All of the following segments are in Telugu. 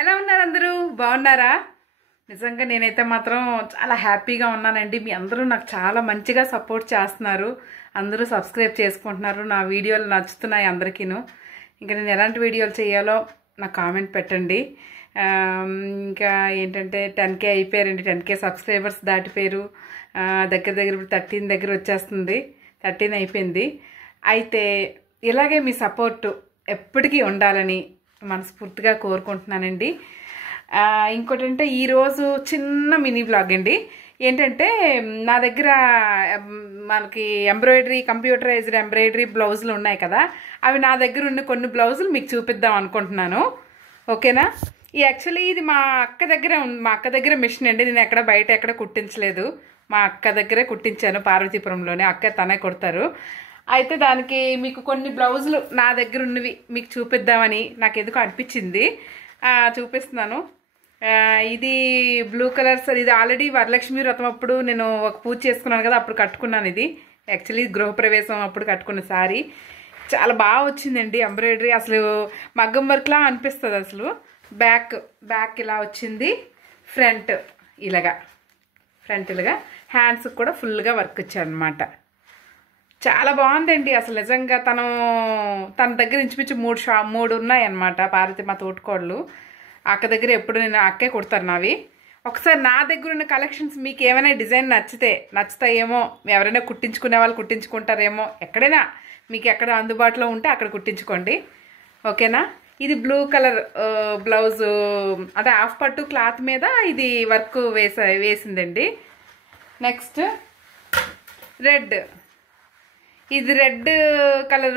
ఎలా ఉన్నారు అందరూ బాగున్నారా? నిజంగా నేనైతే మాత్రం చాలా హ్యాపీగా ఉన్నానండి. మీ అందరూ నాకు చాలా మంచిగా సపోర్ట్ చేస్తున్నారు. అందరూ సబ్స్క్రైబ్ చేసుకుంటున్నారు. నా వీడియోలు నచ్చుతున్నాయి అందరికీను. ఇంకా నేను ఎలాంటి వీడియోలు చేయాలో నాకు కామెంట్ పెట్టండి. ఇంకా ఏంటంటే 10K అయిపోయారండి. 10K subscribers దాటిపోయారు. దగ్గర ఇప్పుడు 13 దగ్గర వచ్చేస్తుంది. 13 అయిపోయింది. అయితే ఇలాగే మీ సపోర్టు ఎప్పటికీ ఉండాలని మనస్ఫూర్తిగా కోరుకుంటున్నానండి. ఇంకోటి అంటే ఈరోజు చిన్న మినీ బ్లాగ్ అండి. ఏంటంటే నా దగ్గర మనకి ఎంబ్రాయిడరీ కంప్యూటరైజ్డ్ ఎంబ్రాయిడరీ బ్లౌజులు ఉన్నాయి కదా, అవి నా దగ్గర ఉన్న కొన్ని బ్లౌజులు మీకు చూపిద్దాం అనుకుంటున్నాను. ఓకేనా? యాక్చువల్లీ ఇది మా అక్క దగ్గర మిషన్ అండి. నేను ఎక్కడ బయట ఎక్కడ కుట్టించలేదు, మా అక్క దగ్గరే కుట్టించాను. పార్వతీపురంలోనే అక్క తనే కుడతారు. అయితే దానికి మీకు కొన్ని బ్లౌజులు నా దగ్గర ఉన్నవి మీకు చూపిద్దామని నాకు ఎందుకు అనిపించింది. చూపిస్తున్నాను. ఇది బ్లూ కలర్ సార్. ఇది ఆల్రెడీ వరలక్ష్మి వ్రతం అప్పుడు నేను ఒక పూజ చేసుకున్నాను కదా, అప్పుడు కట్టుకున్నాను. ఇది యాక్చువల్లీ గృహప్రవేశం అప్పుడు కట్టుకున్న శారీ. చాలా బాగా వచ్చిందండి ఎంబ్రాయిడరీ. అసలు మగ్గం వర్క్లా అనిపిస్తుంది. అసలు బ్యాక్ ఇలా వచ్చింది, ఫ్రంట్ ఇలాగా హ్యాండ్స్కి కూడా ఫుల్గా వర్క్ వచ్చారనమాట. చాలా బాగుందండి అసలు నిజంగా. తన దగ్గర ఇంచుమించు 3 ఉన్నాయన్నమాట. పార్వతి మా తోటికోడలు అక్క దగ్గర ఎప్పుడు నేను అక్కే కుడతారు నావి. ఒకసారి నా దగ్గర ఉన్న కలెక్షన్స్ మీకు ఏమైనా డిజైన్ నచ్చుతాయేమో, ఎవరైనా కుట్టించుకునే వాళ్ళు కుట్టించుకుంటారేమో, ఎక్కడైనా మీకు ఎక్కడ అందుబాటులో ఉంటే అక్కడ కుట్టించుకోండి. ఓకేనా? ఇది బ్లూ కలర్ బ్లౌజు, అంటే హాఫ్ పట్టు క్లాత్ మీద ఇది వర్క్ వేసిందండి. నెక్స్ట్ ఇది రెడ్ కలర్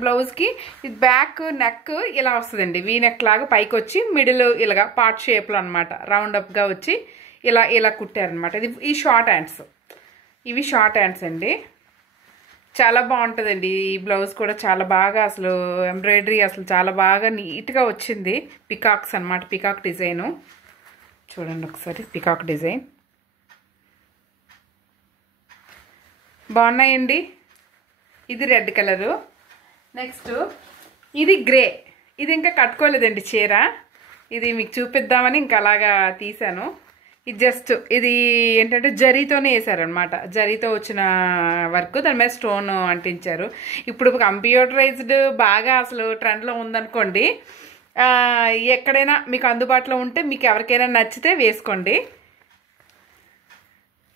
బ్లౌజ్కి ఇది బ్యాక్ నెక్ ఇలా వస్తుందండి. వీ నెక్ లాగా పైకి వచ్చి మిడిల్ ఇలాగా పార్ట్ షేప్లో అనమాట, రౌండ్ అప్గా వచ్చి ఇలా కుట్టారనమాట. ఈ షార్ట్ హ్యాండ్స్, ఇవి షార్ట్ హ్యాండ్స్ అండి. చాలా బాగుంటుందండి. ఈ బ్లౌజ్ కూడా చాలా బాగా అసలు ఎంబ్రాయిడరీ అసలు చాలా బాగా నీట్గా వచ్చింది. పికాక్స్ అనమాట, పికాక్ డిజైను. చూడండి ఒకసారి పికాక్ డిజైన్ బాగున్నాయండి. ఇది రెడ్ కలరు. నెక్స్ట్ ఇది గ్రే. ఇది ఇంకా కట్టుకోలేదండి చీర. ఇది మీకు చూపిద్దామని ఇంకా అలాగా తీసాను. ఇది ఏంటంటే జరీతోనే వేసారనమాట. జరీతో వచ్చిన వర్క్, దాని మీద స్టోన్ అంటించారు. ఇప్పుడు కంప్యూటరైజ్డ్ బాగా అసలు ట్రెండ్లో ఉందనుకోండి. ఎక్కడైనా మీకు అందుబాటులో ఉంటే మీకు ఎవరికైనా నచ్చితే వేసుకోండి.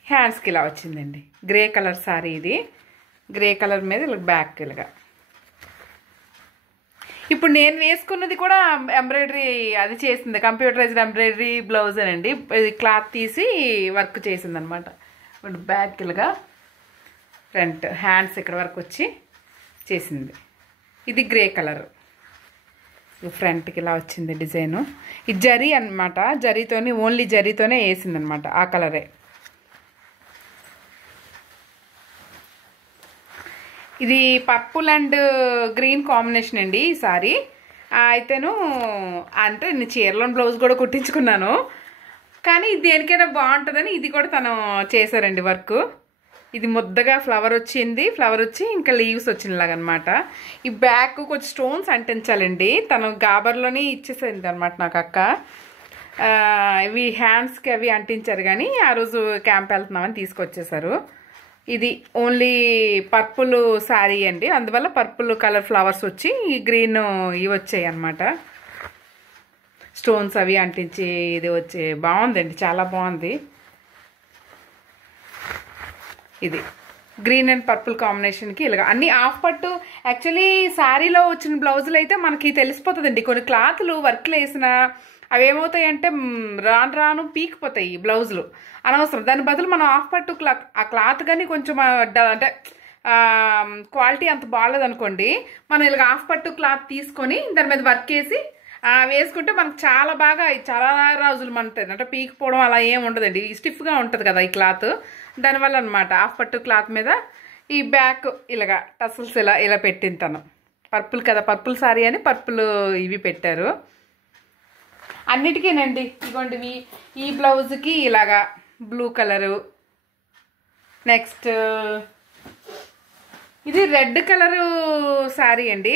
హ్యాండ్స్కి ఇలా వచ్చిందండి. Grey colour sorry. ఇది గ్రే కలర్ మీద ఇలా బ్యాక్ ఇలాగా. ఇప్పుడు నేను వేసుకున్నది కూడా ఎంబ్రాయిడరీ అది చేసింది, కంప్యూటరైజ్డ్ ఎంబ్రాయిడరీ బ్లౌజ్ అనండి. ఇది క్లాత్ తీసి వర్క్ చేసింది అనమాట. బ్యాక్ ఇలాగా, ఫ్రంట్ హ్యాండ్స్ ఇక్కడ వరకు వచ్చి చేసింది. ఇది గ్రే కలర్. ఫ్రంట్కి ఇలా వచ్చింది డిజైను. ఇది జరీ అనమాట. ఓన్లీ జరీతోనే వేసింది అనమాట, ఆ కలరే. ఇది పర్పుల్ అండ్ గ్రీన్ కాంబినేషన్ అండి ఈ సారీ. అయితేను అంటే నేను చీరలోని బ్లౌజ్ కూడా కుట్టించుకున్నాను, కానీ దేనికైనా బాగుంటుందని ఇది కూడా తను చేశారండి వర్క్. ఇది ముద్దగా ఫ్లవర్ వచ్చి ఇంకా లీవ్స్ వచ్చినలాగా అనమాట. ఈ బ్యాక్ కొంచెం స్టోన్స్ అంటించాలండి. తను గాబర్లోని ఇచ్చేసింది అనమాట నాకు అక్క. ఇవి హ్యాండ్స్కి అవి అంటించారు, కానీ ఆ రోజు క్యాంప్ వెళ్తున్నామని తీసుకొచ్చేసారు. ఇది ఓన్లీ పర్పుల్ శారీ అండి, అందువల్ల పర్పుల్ కలర్ ఫ్లవర్స్ వచ్చి గ్రీన్ ఇవి వచ్చాయి అన్నమాట. స్టోన్స్ అవి అంటించి ఇది వచ్చి బాగుందండి, చాలా బాగుంది. ఇది గ్రీన్ అండ్ పర్పుల్ కాంబినేషన్కి ఇలాగ అన్ని హాఫ్ పట్టు. యాక్చువల్లీ శారీలో వచ్చిన బ్లౌజులు అయితే మనకి తెలిసిపోతుందండి. కొన్ని క్లాతులు వర్క్లు వేసిన అవి ఏమవుతాయంటే రాను పీకిపోతాయి ఈ బ్లౌజులు, అనవసరం. దాని బదులు మనం హాఫ్ పట్టు ఆ క్లాత్ కానీ కొంచెం అంటే క్వాలిటీ అంత బాగాలేదనుకోండి, మనం ఇలాగ హాఫ్ పట్టు క్లాత్ తీసుకొని దాని మీద వర్క్ వేసి వేసుకుంటే మనకు చాలా బాగా చాలా రోజులు మంటుంది. అంటే పీకిపోవడం అలా ఏమి ఉండదండి, స్టిఫ్గా ఉంటుంది కదా ఈ క్లాత్. దానివల్ల అనమాట హాఫ్ పట్టు క్లాత్ మీద ఈ బ్యాక్ ఇలాగా టసల్స్ ఇలా పెట్టింది తను. పర్పుల్ కదా, పర్పుల్ సారీ అని పర్పుల్ ఇవి పెట్టారు అన్నిటికీనండి. ఇదిగోండి ఈ బ్లౌజ్కి ఇలాగా బ్లూ కలరు. నెక్స్ట్ ఇది రెడ్ కలరు శారీ అండి.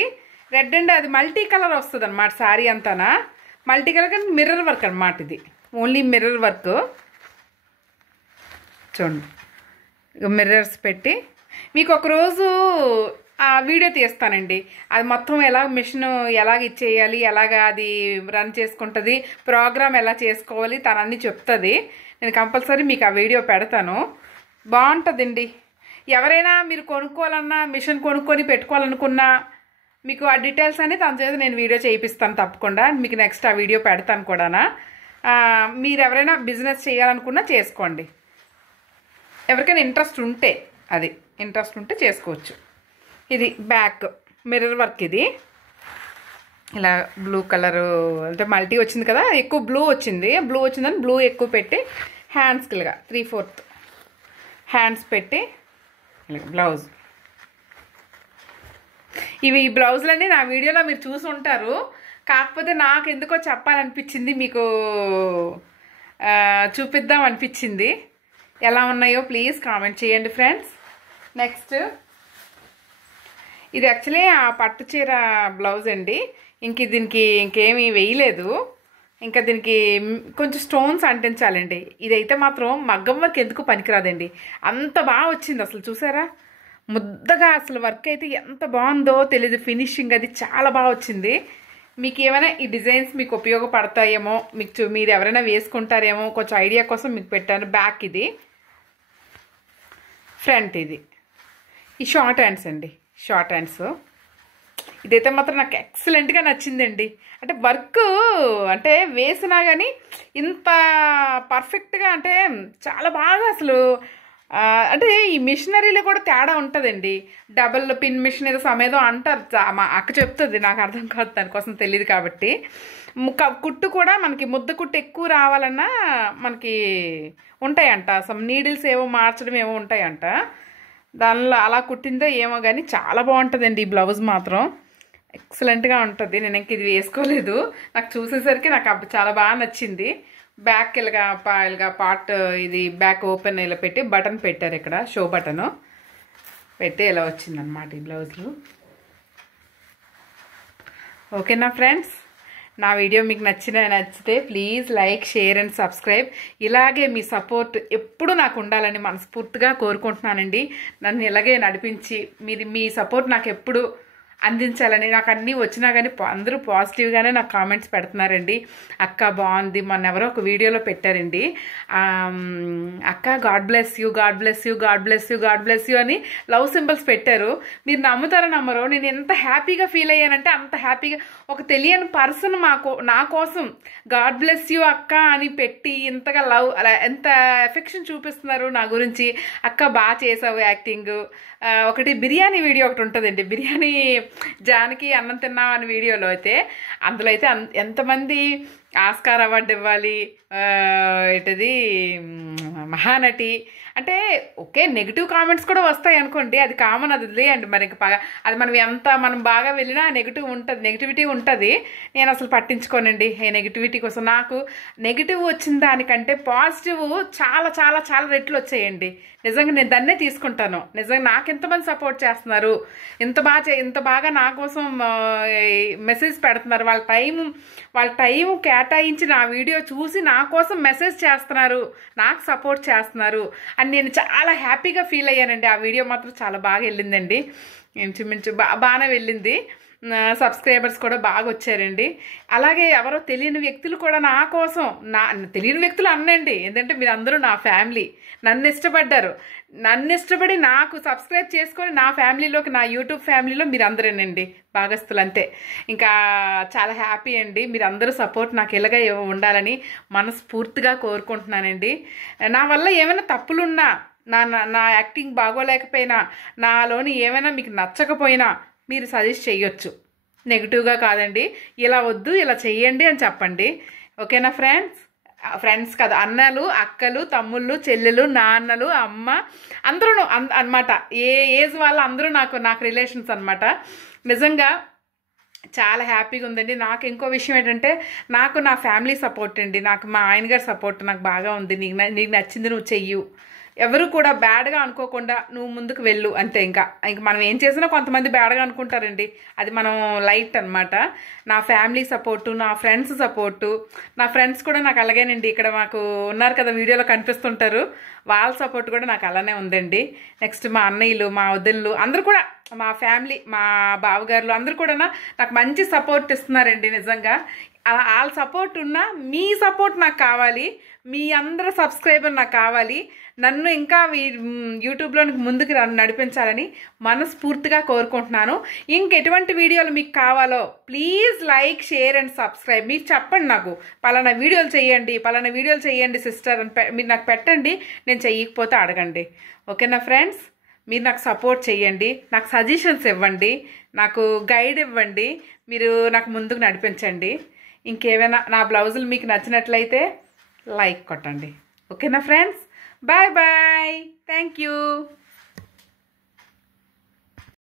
రెడ్ అండ్ అది మల్టీ కలర్ వస్తుంది అన్నమాట శారీ అంతానా. మల్టీ కలర్ కానీ మిర్రర్ వర్క్ అనమాట. ఇది ఓన్లీ మిర్రర్ వర్క్. చూడండి, మిర్రర్స్ పెట్టి మీకు ఒకరోజు వీడియో తీస్తానండి. అది మొత్తం ఎలా మిషన్ ఎలాగ ఇచ్చేయాలి, ఎలాగ అది రన్ చేసుకుంటుంది, ప్రోగ్రామ్ ఎలా చేసుకోవాలి తనన్నీ చెప్తుంది. నేను కంపల్సరీ మీకు ఆ వీడియో పెడతాను. బాగుంటుందండి. ఎవరైనా మీరు కొనుక్కోవాలన్నా, మిషన్ కొనుక్కొని పెట్టుకోవాలనుకున్నా మీకు ఆ డీటెయిల్స్ అన్ని తన చేత నేను వీడియో చేయిస్తాను తప్పకుండా. మీకు నెక్స్ట్ ఆ వీడియో పెడతాను కూడానా. మీరు ఎవరైనా బిజినెస్ చేయాలనుకున్నా చేసుకోండి. ఎవరికైనా ఇంట్రెస్ట్ ఉంటే చేసుకోవచ్చు. ఇది బ్యాక్ మిర్రర్ వర్క్. ఇది ఇలా బ్లూ కలరు అంటే మల్టీ వచ్చింది కదా, ఎక్కువ బ్లూ వచ్చిందని బ్లూ ఎక్కువ పెట్టి హ్యాండ్స్కి ఇలాగా 3/4 హ్యాండ్స్ పెట్టి బ్లౌజ్. ఈ బ్లౌజులన్నీ నా వీడియోలో మీరు చూసి ఉంటారు. కాకపోతే నాకు ఎందుకో చెప్పాలనిపించింది, మీకు చూపిద్దాం అనిపించింది. ఎలా ఉన్నాయో ప్లీజ్ కామెంట్ చేయండి ఫ్రెండ్స్. నెక్స్ట్ ఇది యాక్చువల్లీ ఆ పట్టు చీర బ్లౌజ్ అండి. దీనికి ఇంకేమీ వేయలేదు. ఇంకా దీనికి కొంచెం స్టోన్స్ అంటించాలండి. ఇదైతే మాత్రం మగ్గం వర్క్ ఎందుకు పనికిరాదండి, అంత బాగా వచ్చింది. అసలు చూసారా ముద్దగా, అసలు వర్క్ అయితే ఎంత బాగుందో తెలీదు. ఫినిషింగ్ అది చాలా బాగా వచ్చింది. మీకు ఏమైనా ఈ డిజైన్స్ మీకు ఉపయోగపడతాయేమో, మీరు ఎవరైనా వేసుకుంటారేమో కొంచెం ఐడియా కోసం మీకు పెట్టాను. బ్యాక్ ఇది, ఫ్రంట్ ఇది. ఈ షార్ట్ హ్యాండ్స్ అండి, షార్ట్ హ్యాండ్స్. ఇదైతే మాత్రం నాకు ఎక్సలెంట్గా నచ్చిందండి. అంటే వర్క్ అంటే వేసినా కానీ ఇంత పర్ఫెక్ట్గా అంటే చాలా బాగా అసలు. అంటే ఈ మిషనరీలో కూడా తేడా ఉంటుందండి. డబల్ పిన్ మిషన్ ఏదో సమేదో అంటారు, మా అక్క చెప్తుంది, నాకు అర్థం కాదు, దానికోసం తెలియదు కాబట్టి. కుట్టు కూడా మనకి ముద్ద కుట్టు ఎక్కువ రావాలన్నా మనకి ఉంటాయంట, సమ్ నీడిల్స్ ఏవో మార్చడం ఏవో ఉంటాయంట. దానిలో అలా కుట్టిందో ఏమో కానీ చాలా బాగుంటుందండి ఈ బ్లౌజ్ మాత్రం. ఎక్సలెంట్గా ఉంటుంది. నేను ఇంక ఇది వేసుకోలేదు, నాకు చూసేసరికి నాకు చాలా బాగా నచ్చింది. బ్యాక్ ఇలాగా పార్ట్ ఇది బ్యాక్ ఓపెన్ ఇలా పెట్టి బటన్ పెట్టారు, ఇక్కడ షో బటను పెట్టి ఇలా వచ్చిందనమాట ఈ బ్లౌజు. ఓకేనా ఫ్రెండ్స్, నా వీడియో మీకు నచ్చితే please like, share and subscribe. ఇలాగే మీ సపోర్ట్ ఎప్పుడు నాకు ఉండాలని మనస్ఫూర్తిగా కోరుకుంటున్నానండి. నన్ను ఇలాగే నడిపించి మీ సపోర్ట్ నాకు ఎప్పుడు అందించాలని. నాకు అన్నీ వచ్చినా కానీ అందరూ పాజిటివ్గానే నాకు కామెంట్స్ పెడుతున్నారండి. అక్క బాగుంది, మొన్న ఎవరో ఒక వీడియోలో పెట్టారండి, అక్క God bless you, God bless you, God bless you, God bless you అని లవ్ సింబల్స్ పెట్టారు. మీరు నమ్ముతారో నమ్మరో, నేను ఎంత హ్యాపీగా ఫీల్ అయ్యానంటే అంత హ్యాపీగా. ఒక తెలియని పర్సన్ నా కోసం గాడ్ బ్లెస్ యూ అక్క అని పెట్టి ఇంతగా లవ్, అలా ఎంత ఎఫెక్షన్ చూపిస్తున్నారు నా గురించి. అక్క బాగా చేసావు యాక్టింగ్. ఒకటి బిర్యానీ వీడియో ఒకటి ఉంటుందండి, బిర్యానీ జానకి అన్నం తిన్నావు అని వీడియోలో అయితే, అందులో అయితే ఎంతమంది ఆస్కార్ అవార్డు ఇవ్వాలి, ఏంటది మహానటి అంటే ఓకే, నెగిటివ్ కామెంట్స్ కూడా వస్తాయి అనుకోండి, అది కామన్, అది లేండి. మరి అది మనం బాగా వెళ్ళినా నెగిటివ్ ఉంటుంది, నెగిటివిటీ ఉంటుంది. నేను అసలు పట్టించుకోనండి ఈ నెగిటివిటీ కోసం. నాకు నెగిటివ్ వచ్చిన దానికంటే పాజిటివ్ చాలా చాలా చాలా రెట్లు వచ్చాయండి. నిజంగా నేను దాన్నే తీసుకుంటాను. నిజంగా నాకు ఎంతమంది సపోర్ట్ చేస్తున్నారు, ఇంత బాగా నా కోసం మెసేజ్ పెడుతున్నారు, వాళ్ళ టైం కేటాయించి నా వీడియో చూసి నా కోసం మెసేజ్ చేస్తున్నారు, నాకు సపోర్ట్ చేస్తున్నారు అని నేను చాలా హ్యాపీగా ఫీల్ అయ్యానండి. ఆ వీడియో మాత్రం చాలా బాగా వెళ్ళిందండి, ఇంచుమించు బాగానే వెళ్ళింది. సబ్స్క్రైబర్స్ కూడా బాగా వచ్చారండి. అలాగే ఎవరో తెలియని వ్యక్తులు కూడా నా కోసం, తెలియని వ్యక్తులు అనండి, ఎందుకంటే మీరు అందరూ నా ఫ్యామిలీ, నన్ను ఇష్టపడి నాకు సబ్స్క్రైబ్ చేసుకొని నా ఫ్యామిలీలోకి, నా యూట్యూబ్ ఫ్యామిలీలో మీరు అందరేనండి భాగస్తులు, అంతే. ఇంకా చాలా హ్యాపీ అండి. మీరు అందరూ సపోర్ట్ నాకు ఇలాగే ఉండాలని మనస్ఫూర్తిగా కోరుకుంటున్నానండి. నా వల్ల ఏమైనా తప్పులున్నా, నా యాక్టింగ్ బాగోలేకపోయినా, నాలోని ఏమైనా మీకు నచ్చకపోయినా మీరు సజెస్ట్ చేయొచ్చు, నెగిటివ్గా కాదండి. ఇలా వద్దు, ఇలా చెయ్యండి అని చెప్పండి. ఓకేనా ఫ్రెండ్స్ కదా, అన్నలు, అక్కలు, తమ్ముళ్ళు, చెల్లెలు, నాన్నలు, అమ్మ, అందరూ అనమాట. ఏ ఏజ్ వాళ్ళు అందరూ నాకు రిలేషన్స్ అనమాట. నిజంగా చాలా హ్యాపీగా ఉందండి. నాకు ఇంకో విషయం ఏంటంటే, నాకు నా ఫ్యామిలీ సపోర్ట్ అండి, నాకు మా ఆయన గారి సపోర్ట్ నాకు బాగా ఉంది. నీకు నచ్చింది నువ్వు చెయ్యు, ఎవరు కూడా బ్యాడ్గా అనుకోకుండా నువ్వు ముందుకు వెళ్ళు అంతే. ఇంకా మనం ఏం చేసినా కొంతమంది బ్యాడ్గా అనుకుంటారండి, అది మనం లైట్ అనమాట. నా ఫ్యామిలీ సపోర్టు, నా ఫ్రెండ్స్ సపోర్టు, నా ఫ్రెండ్స్ కూడా నాకు అలాగేనండి. ఇక్కడ మాకు ఉన్నారు కదా, వీడియోలో కనిపిస్తుంటారు, వాళ్ళ సపోర్ట్ కూడా నాకు అలానే ఉందండి. నెక్స్ట్ మా అన్నయ్యలు, మా వదినలు అందరూ కూడా, మా ఫ్యామిలీ, మా బావగారులు అందరూ కూడా నాకు మంచి సపోర్ట్ ఇస్తున్నారండి. నిజంగా వాళ్ళ సపోర్ట్ ఉన్నా మీ సపోర్ట్ నాకు కావాలి, మీ అందరూ సబ్స్క్రైబర్ నాకు కావాలి. నన్ను ఇంకా యూట్యూబ్లోనికి ముందుకు నడిపించాలని మనస్ఫూర్తిగా కోరుకుంటున్నాను. ఇంకెటువంటి వీడియోలు మీకు కావాలో please like, share and subscribe. మీరు చెప్పండి నాకు, పలానా వీడియోలు చేయండి సిస్టర్ అని మీరు నాకు పెట్టండి. నేను చెయ్యకపోతే అడగండి. ఓకేనా ఫ్రెండ్స్? మీరు నాకు సపోర్ట్ చేయండి, నాకు సజెషన్స్ ఇవ్వండి, నాకు గైడ్ ఇవ్వండి, మీరు నాకు ముందుకు నడిపించండి. ఇంకేమైనా నా బ్లౌజులు మీకు నచ్చినట్లయితే లైక్ కొట్టండి. ఓకేనా friends? Bye bye, thank you.